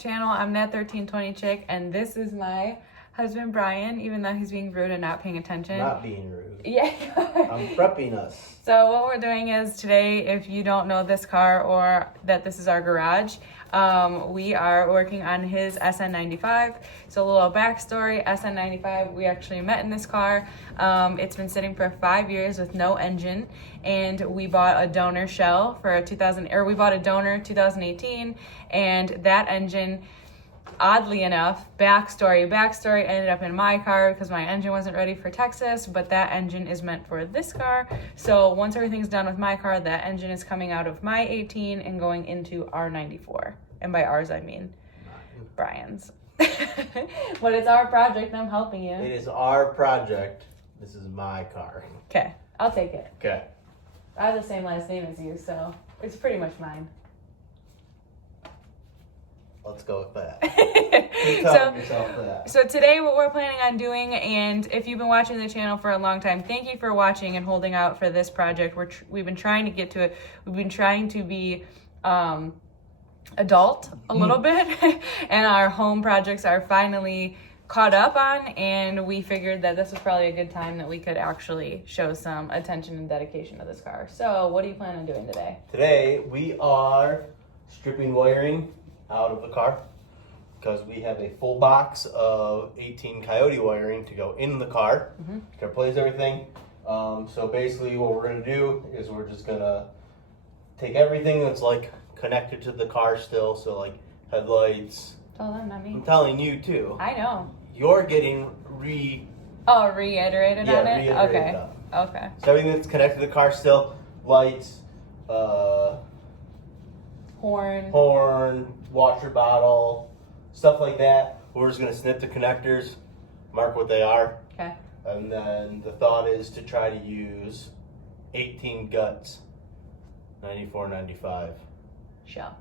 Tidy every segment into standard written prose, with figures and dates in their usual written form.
channel. I'm that 1320 chick, and this is my husband Bryan, even though he's being rude and not paying attention. Not being rude. Yeah. I'm prepping us. So what we're doing is today, if you don't know this car or that this is our garage, we are working on his SN95. So a little backstory, SN95, we actually met in this car. It's been sitting for 5 years with no engine, and we bought a donor shell for we bought a donor 2018, and that engine, oddly enough, backstory ended up in my car because my engine wasn't ready for Texas, but that engine is meant for this car. So once everything's done with my car, that engine is coming out of my 18 and going into our 94. And by ours, I mean Bryan's. But it's our project, and I'm helping you. It is our project. This is my car. Okay, I'll take it. Okay. I have the same last name as you, so it's pretty much mine. Let's go with that. Keep telling yourself that. So today what we're planning on doing, and if you've been watching the channel for a long time, thank you for watching and holding out for this project. We've been trying to get to it. We've been trying to be adult a little bit, and our home projects are finally caught up on, and we figured that this was probably a good time that we could actually show some attention and dedication to this car. So what do you plan on doing today? Today we are stripping wiring out of the car because we have a full box of 18 Coyote wiring to go in the car to replace everything. So basically what we're going to do is we're just going to take everything that's like connected to the car still, so like headlights. Tell them, not me. I'm telling you too. I know. You're getting reiterated on it? reiterated Okay. on. Okay. So everything that's connected to the car still, lights, horn, washer bottle, stuff like that. We're just gonna snip the connectors, mark what they are. Okay. And then the thought is to try to use 18 guts, 94, 95. Shell.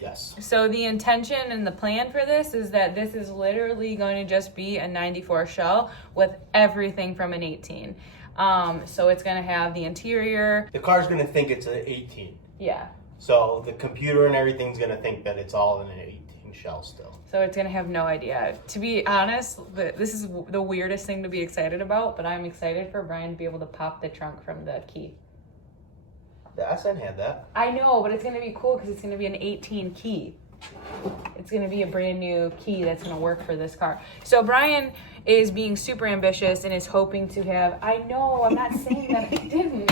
Yes. So the intention and the plan for this is that this is literally going to just be a 94 shell with everything from an 18. So it's going to have the interior. The car's gonna think it's an 18. Yeah. So the computer and everything's gonna think that it's all in an 18 shell still. So it's going to have no idea. To be honest, this is the weirdest thing to be excited about, but I'm excited for Bryan to be able to pop the trunk from the key. The SN had that. I know, but it's going to be cool because it's going to be an 18 key. It's going to be a brand new key that's going to work for this car. So Bryan is being super ambitious and is hoping to have, I know, I'm not saying that I didn't.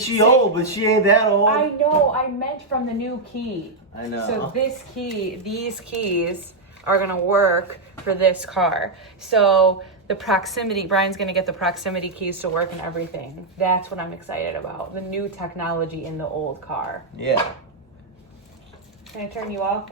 She old, but she ain't that old. I know, I meant from the new key. I know. So this key, these keys are going to work for this car. So the proximity, Bryan's going to get the proximity keys to work and everything. That's what I'm excited about. The new technology in the old car. Yeah. Can I turn you off?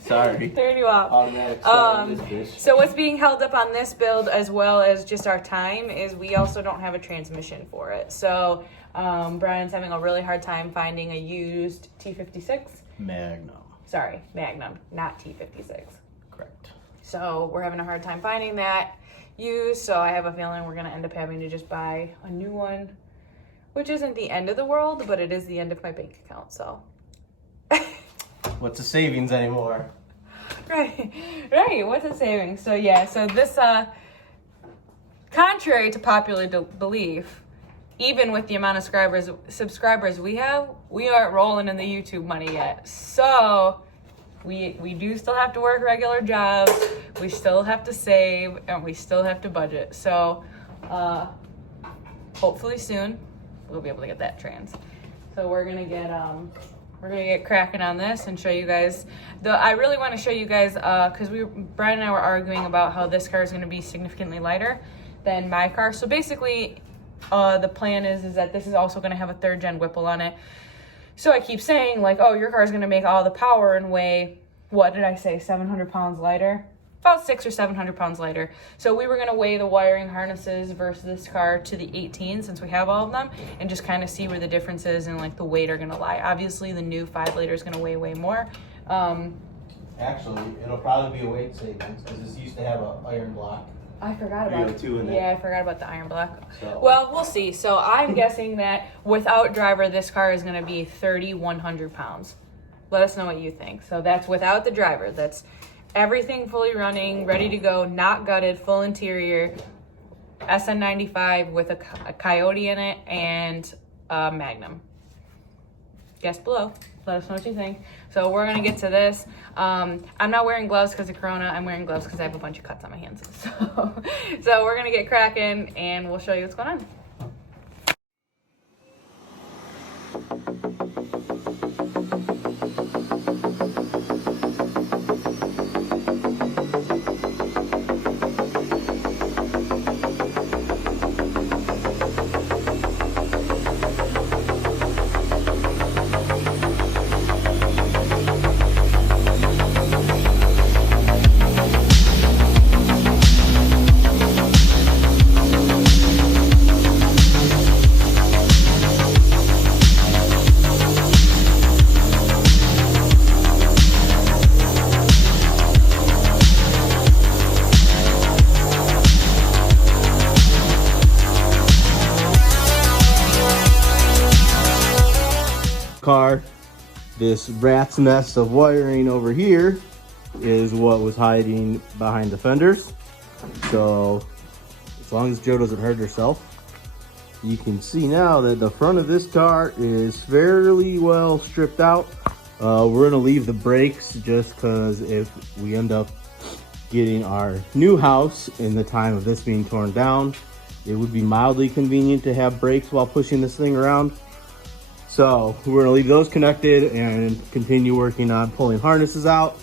Sorry. Turn you off. Automatic start on this bitch. So what's being held up on this build, as well as just our time, is we also don't have a transmission for it. So Bryan's having a really hard time finding a used T56. Magnum. Sorry, Magnum, not T56. Correct. So we're having a hard time finding that used. So I have a feeling we're going to end up having to just buy a new one, which isn't the end of the world, but it is the end of my bank account. So. What's the savings anymore? Right. What's a savings? So yeah, so this, contrary to popular belief, even with the amount of subscribers we have, we aren't rolling in the YouTube money yet. So we do still have to work regular jobs, we still have to save, and we still have to budget. So hopefully soon we'll be able to get that trans. So we're gonna get cracking on this and show you guys. I really want to show you guys because Bryan and I were arguing about how this car is going to be significantly lighter than my car. So basically, the plan is that this is also going to have a 3rd gen Whipple on it. So I keep saying like, oh, your car is going to make all the power and weigh, what did I say, 700 pounds lighter? About 600 or 700 pounds lighter. So we were going to weigh the wiring harnesses versus this car to the 18, since we have all of them, and just kind of see where the differences and like the weight are going to lie. Obviously the new 5 liter is going to weigh way more. Actually, it'll probably be a weight savings because this used to have an iron block. I forgot about it. Yeah, I forgot about the iron block. So. Well, we'll see. So I'm guessing that without driver, this car is going to be 3,100 pounds. let us know what you think. So that's without the driver. That's everything fully running, ready to go, not gutted, full interior, SN95 with a Coyote in it and a Magnum. Guess below. Let us know what you think. So we're gonna get to this. I'm not wearing gloves because of Corona. I'm wearing gloves because I have a bunch of cuts on my hands. So we're gonna get cracking and we'll show you what's going on. Car, this rat's nest of wiring over here is what was hiding behind the fenders. So as long as Joe doesn't hurt herself, you can see now that the front of this car is fairly well stripped out. We're gonna leave the brakes just because if we end up getting our new house in the time of this being torn down, it would be mildly convenient to have brakes while pushing this thing around. So we're gonna leave those connected and continue working on pulling harnesses out.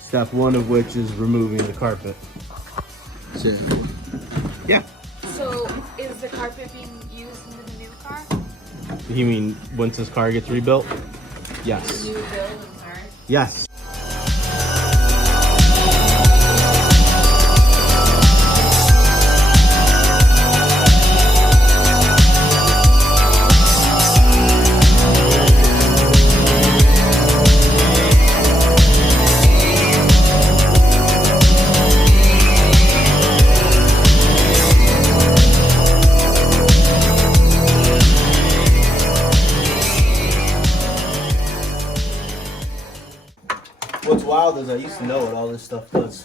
Step one of which is removing the carpet. So, yeah. So is the carpet being used in the new car? You mean once this car gets rebuilt? Yes. New build, I'm sorry. Yes. What's wild is I used to know what all this stuff does.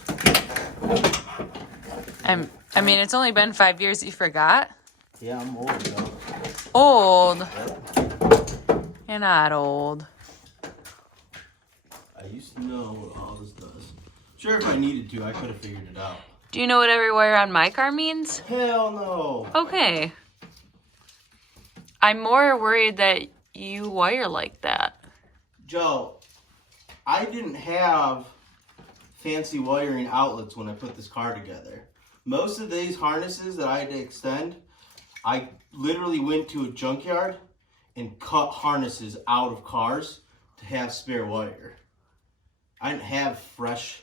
I mean, it's only been 5 years. You forgot? Yeah, I'm old though. Old. You're not old. I used to know what all this does. Sure, if I needed to, I could have figured it out. Do you know what every wire on my car means? Hell no. Okay. I'm more worried that you wire like that. Joe, I didn't have fancy wiring outlets when I put this car together. Most of these harnesses that I had to extend, I literally went to a junkyard and cut harnesses out of cars to have spare wire. I didn't have fresh,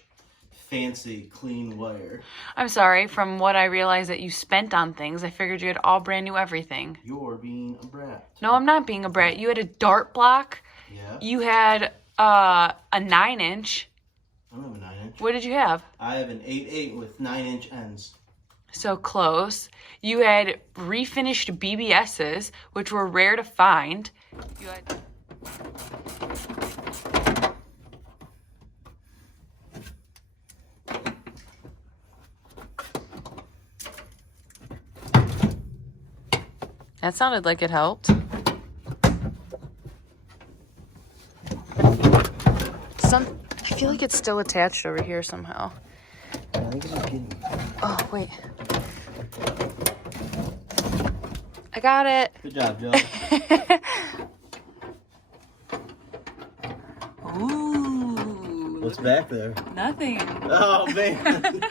fancy, clean wire. I'm sorry. From what I realized that you spent on things, I figured you had all brand new everything. You're being a brat. No, I'm not being a brat. You had a dart block. Yeah. You had a 9-inch. I don't have a 9-inch. What did you have? I have an 8.8 with 9-inch ends. So close. You had refinished BBSs, which were rare to find. You had... That sounded like it helped. I feel like it's still attached over here somehow. I think it's just kidding. Oh, wait. I got it. Good job, Joe. Ooh. What's back there? Nothing. Oh, man.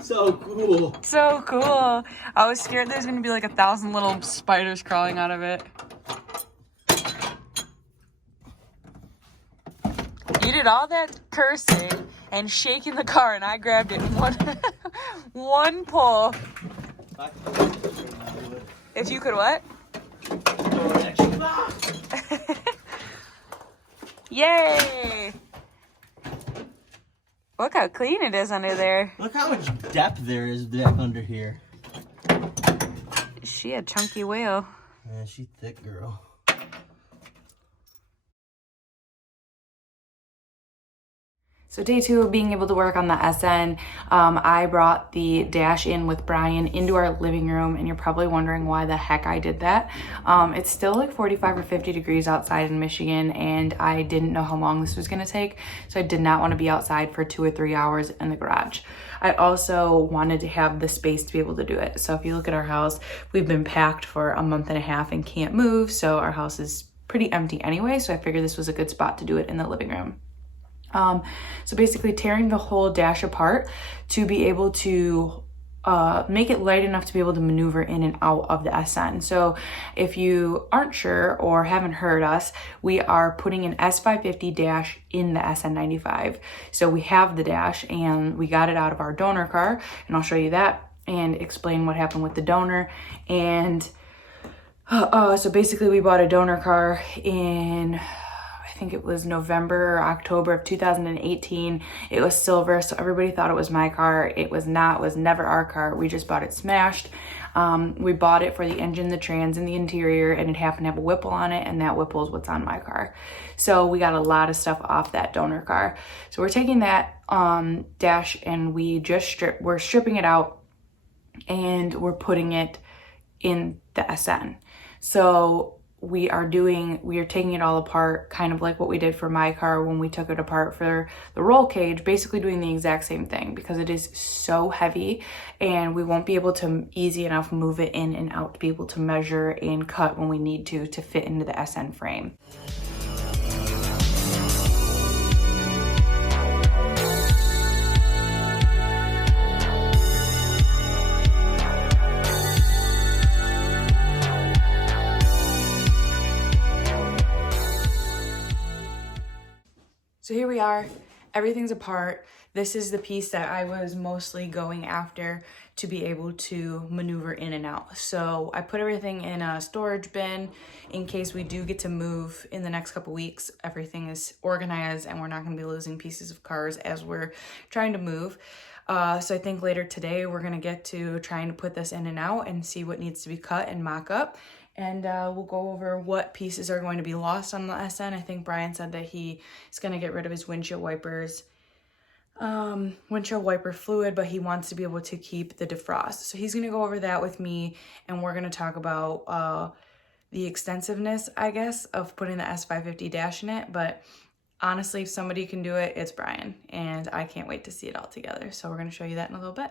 So cool. So cool. I was scared there's going to be like 1,000 little spiders crawling out of it. You did all that cursing and shaking the car, and I grabbed it in one pull. If you could what? Yay! Look how clean it is under there. Look how much depth there is back under here. She a chunky whale. Man, she thick, girl. So day 2 of being able to work on the SN, I brought the Dash in with Bryan into our living room, and you're probably wondering why the heck I did that. It's still like 45 or 50 degrees outside in Michigan, and I didn't know how long this was gonna take, so I did not want to be outside for 2 or 3 hours in the garage. I also wanted to have the space to be able to do it. So if you look at our house, we've been packed for a month and a half and can't move, so our house is pretty empty anyway, so I figured this was a good spot to do it in the living room. So basically tearing the whole Dash apart to be able to make it light enough to be able to maneuver in and out of the SN. So if you aren't sure or haven't heard us, we are putting an S550 Dash in the SN95. So we have the Dash and we got it out of our donor car, and I'll show you that and explain what happened with the donor. And so basically we bought a donor car in, I think it was November or October of 2018. It was silver, so everybody thought it was my car. It was not. It was never our car. We just bought it smashed. We bought it for the engine, the trans, and the interior, and it happened to have a Whipple on it, and that Whipple is what's on my car. So we got a lot of stuff off that donor car. So we're taking that Dash and we're stripping it out, and we're putting it in the SN. So we are taking it all apart, kind of like what we did for my car when we took it apart for the roll cage, basically doing the exact same thing because it is so heavy and we won't be able to easy enough move it in and out to be able to measure and cut when we need to fit into the SN frame. So here we are, everything's apart. This is the piece that I was mostly going after to be able to maneuver in and out. So I put everything in a storage bin in case we do get to move in the next couple weeks. Everything is organized and we're not gonna be losing pieces of cars as we're trying to move. So I think later today we're gonna get to trying to put this in and out and see what needs to be cut and mock up. And we'll go over what pieces are going to be lost on the SN. I think Bryan said that he is going to get rid of his windshield wipers, windshield wiper fluid, but he wants to be able to keep the defrost. So he's going to go over that with me, and we're going to talk about the extensiveness, I guess, of putting the S550 Dash in it. But honestly, if somebody can do it, it's Bryan, and I can't wait to see it all together. So we're going to show you that in a little bit.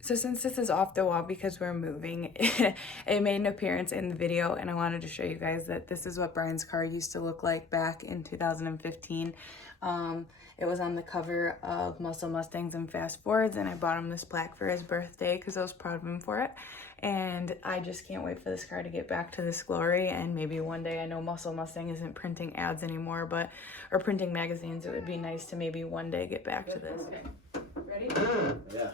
So since this is off the wall because we're moving, it made an appearance in the video, and I wanted to show you guys that this is what Bryan's car used to look like back in 2015. It was on the cover of Muscle Mustangs and Fast Forwards, and I bought him this plaque for his birthday because I was proud of him for it. And I just can't wait for this car to get back to this glory, and maybe one day, I know Muscle Mustang isn't printing ads anymore, or printing magazines. It would be nice to maybe one day get back to this. Okay, ready? Yeah.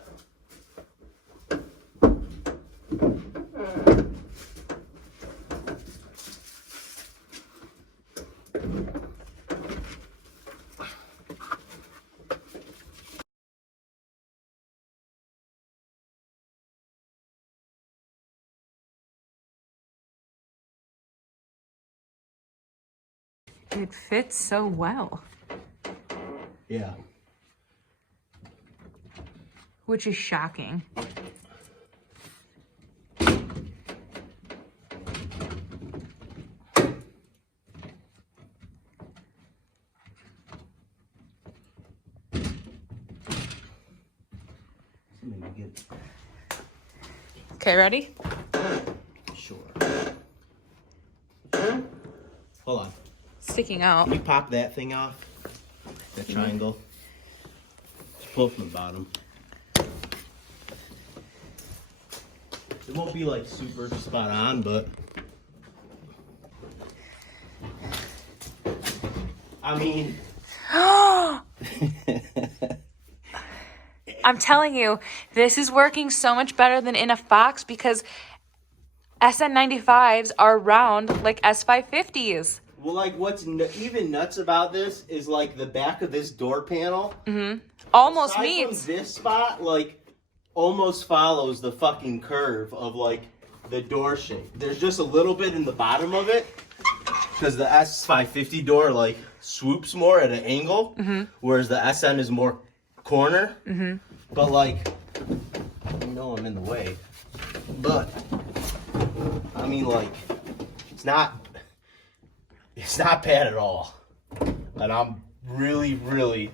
It fits so well. Yeah. Which is shocking. Okay, ready? Sure. Hold on. Sticking out. Can you pop that thing off? That triangle? Just pull from the bottom. It won't be like super spot on, but I mean I'm telling you, this is working so much better than in a Fox because SN95s are round like S550s. Well, like what's even nuts about this is like the back of this door panel. Almost aside meets. from this spot, like almost follows the fucking curve of like the door shape. There's just a little bit in the bottom of it, because the S550 door like swoops more at an angle, whereas the SN is more corner. But like, I know I'm in the way, but I mean like, it's not bad at all, and I'm really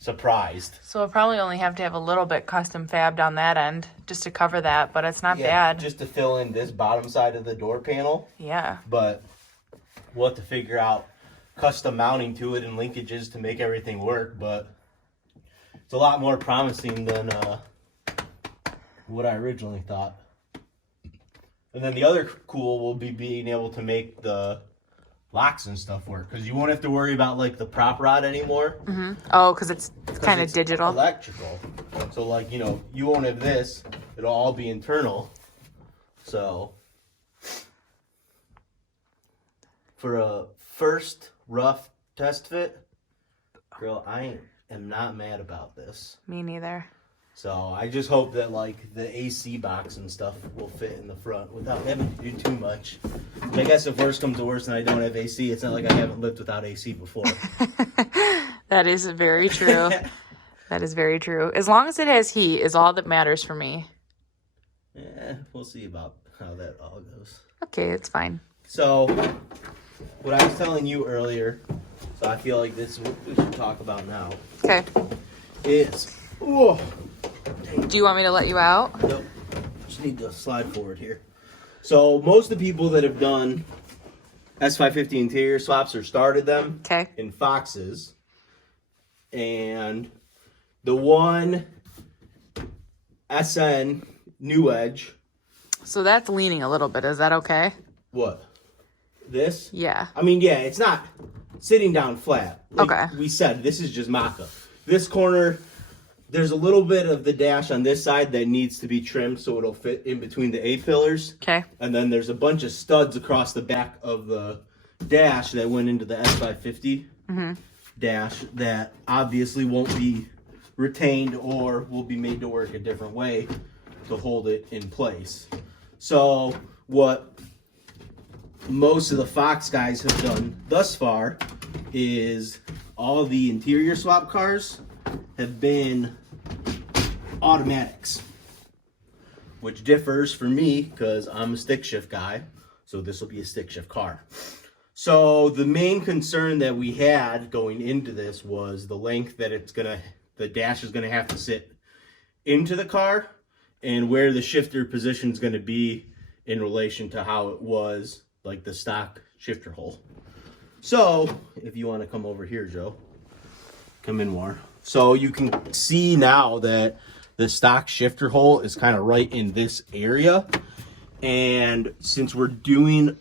surprised. So we'll probably only have to have a little bit custom fabbed on that end just to cover that, but it's not bad. Just to fill in this bottom side of the door panel. Yeah. But we'll have to figure out custom mounting to it and linkages to make everything work, but it's a lot more promising than what I originally thought. And then the other cool will be being able to make the locks and stuff work, because you won't have to worry about like the prop rod anymore. Oh, because it's kind of digital. Electrical. So like, you know, you won't have this. It'll all be internal. So for a first rough test fit, girl, I am not mad about this. Me neither. So I just hope that like the AC box and stuff will fit in the front without having to do too much. I guess if worse comes to worse and I don't have AC, it's not like I haven't lived without AC before. That is very true. That is very true. As long as it has heat is all that matters for me. Yeah, we'll see about how that all goes. Okay, it's fine. So what I was telling you earlier, so I feel like this is what we should talk about now, Okay. is... Whoa. Do you want me to let you out? Nope. Just need to slide forward here. So most of the people that have done S550 interior swaps or started them in Foxes, and the one SN New Edge. So that's leaning a little bit. Is that okay? What? This? Yeah. I mean, yeah, it's not sitting down flat. Like Okay. we said, this is just mock-up. This corner... There's a little bit of the dash on this side that needs to be trimmed so it'll fit in between the A-pillars. Okay. And then there's a bunch of studs across the back of the dash that went into the S550 dash that obviously won't be retained or will be made to work a different way to hold it in place. So what most of the Fox guys have done thus far is all the interior swap cars have been automatics, which differs for me because I'm a stick shift guy, so this will be a stick shift car. So the main concern that we had going into this was the length that the dash is gonna have to sit into the car and where the shifter position is gonna be in relation to how it was like the stock shifter hole. So if you want to come over here, Joe, come in more. So you can see now that the stock shifter hole is kind of right in this area. And since we're doing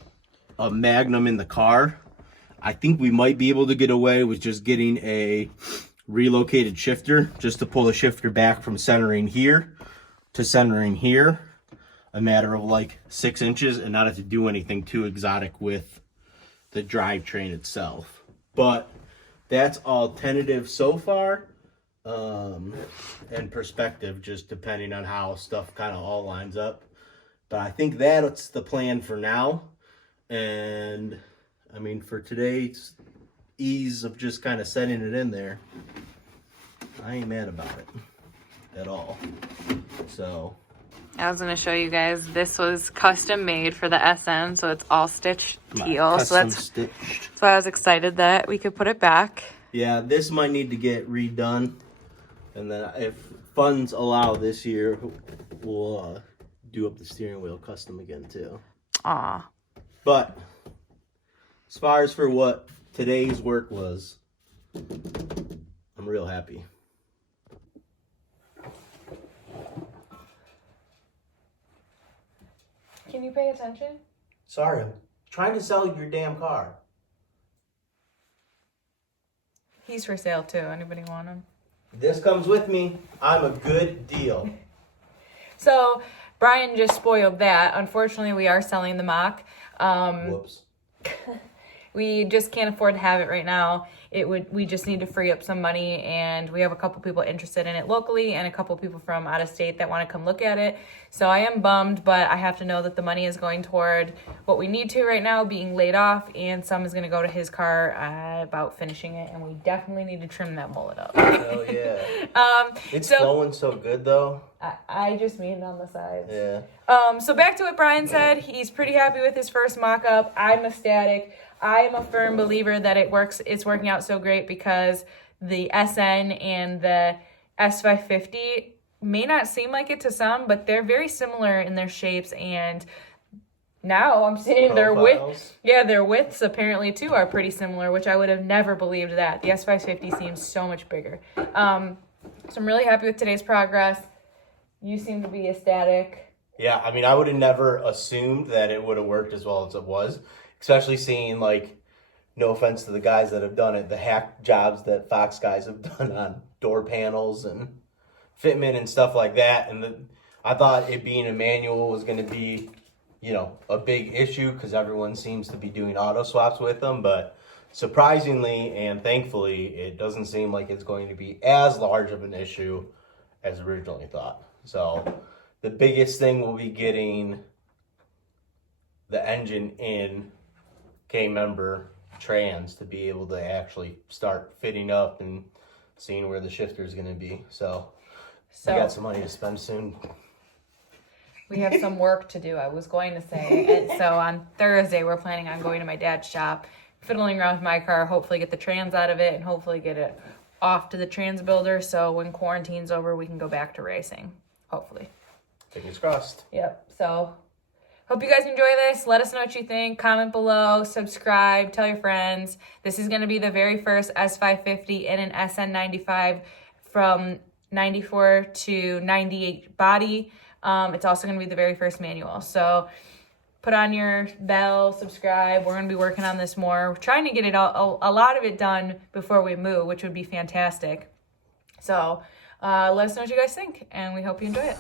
a Magnum in the car, I think we might be able to get away with just getting a relocated shifter just to pull the shifter back from centering here to centering here. A matter of like 6 inches and not have to do anything too exotic with the drivetrain itself. But that's all tentative so far. And perspective, just depending on how stuff kind of all lines up. But I think that's the plan for now. And I mean, for today's ease of just kind of setting it in there, I ain't mad about it at all. So I was going to show you guys, this was custom made for the SN, so it's all stitched teal. So that's why I was excited that we could put it back. Yeah, this might need to get redone. And then if funds allow this year, we'll do up the steering wheel custom again too. Aw. But as far as for what today's work was, I'm real happy. Can you pay attention? Sorry, I'm trying to sell your damn car. He's for sale too. Anybody want him? This comes with me. I'm a good deal. So Bryan just spoiled that. Unfortunately, we are selling the mock. Whoops. We just can't afford to have it right now. We just need to free up some money, and we have a couple people interested in it locally and a couple people from out of state that want to come look at it. So I am bummed, but I have to know that the money is going toward what we need to right now, being laid off, and some is going to go to his car about finishing it, and we definitely need to trim that mullet up. Hell yeah. It's flowing so good though. I just mean it on the sides. Yeah. So back to what Bryan said. He's pretty happy with his first mock-up. I'm ecstatic. I am a firm believer that it's working out so great because the SN and the S550 may not seem like it to some, but they're very similar in their shapes, and now I'm seeing their widths apparently too are pretty similar, which I would have never believed that. The S550 seems so much bigger. So I'm really happy with today's progress. You seem to be ecstatic. Yeah, I mean, I would have never assumed that it would have worked as well as it was, especially seeing, like, no offense to the guys that have done it, the hack jobs that Fox guys have done on door panels and fitment and stuff like that. And I thought it being a manual was going to be, you know, a big issue because everyone seems to be doing auto swaps with them. But surprisingly and thankfully, it doesn't seem like it's going to be as large of an issue as originally thought. So the biggest thing will be getting the engine in K-member trans to be able to actually start fitting up and seeing where the shifter is going to be. So we got some money to spend soon. We have some work to do, I was going to say. And so on Thursday, we're planning on going to my dad's shop, fiddling around with my car, hopefully get the trans out of it, and hopefully get it off to the trans builder so when quarantine's over, we can go back to racing. Hopefully. Fingers crossed. Yep. So hope you guys enjoy this. Let us know what you think. Comment below. Subscribe. Tell your friends. This is going to be the very first S550 in an SN95 from 94 to 98 body. It's also going to be the very first manual. So put on your bell, subscribe. We're going to be working on this more. We're trying to get it all, a lot of it done before we move, which would be fantastic. So let us know what you guys think, and we hope you enjoy it.